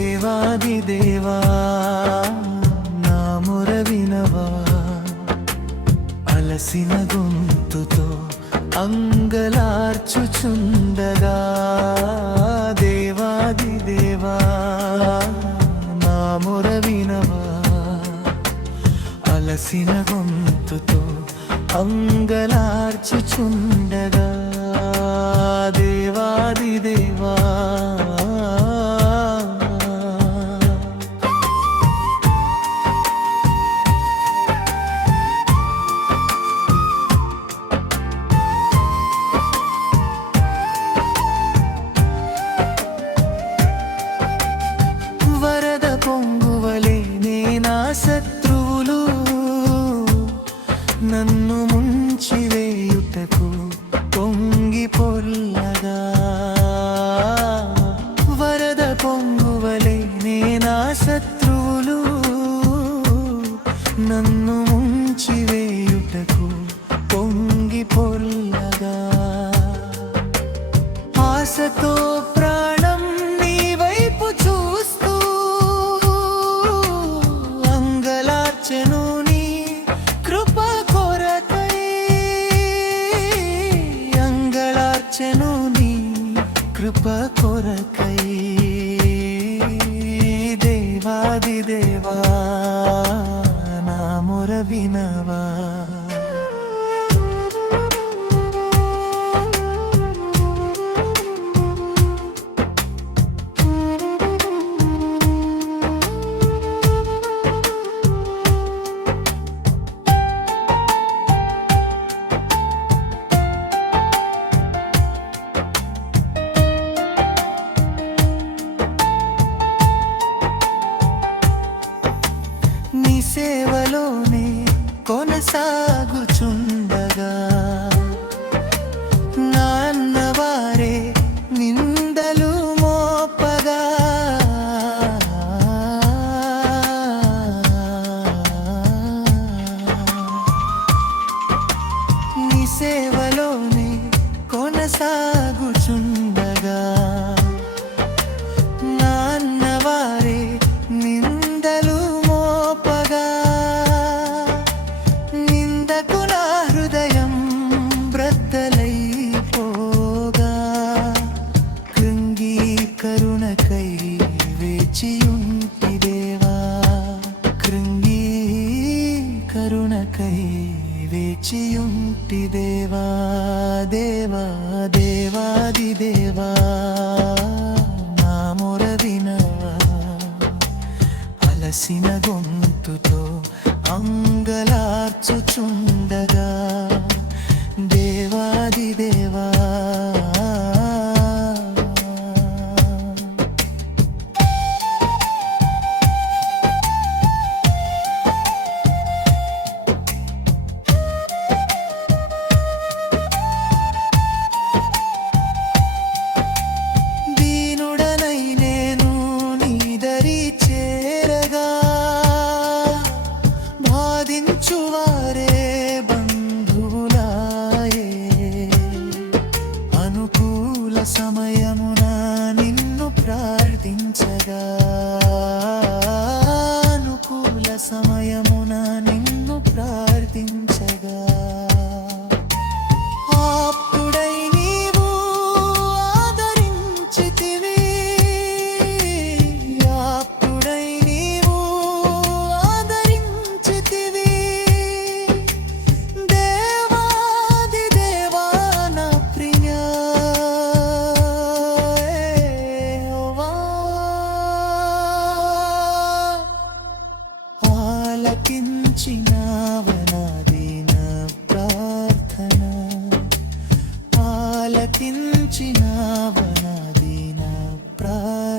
దేవాది దేవా నా ముర వినవా అలసిన గొంతుతో అంగలార్చుచుండగా దేవాది దేవా నా ముర వినవా అలసిన గొంతుతో అంగలార్చుచుండగా నన్ను ముంచివేయుటకు పొంగి పొల్లగా. ఆశతో ప్రాణం నీ వైపు చూస్తూ అంగలార్చెను నీ కృప కొరకై. అంగలార్చెను నీ కృప కొరకై. దేవాది దేవా మొర so వేచియుంటి దేవా దేవా దేవాది దేవా నా మొర వినవా అలసిన గొంతుతో అంగలార్చుచుండగా. 定这个。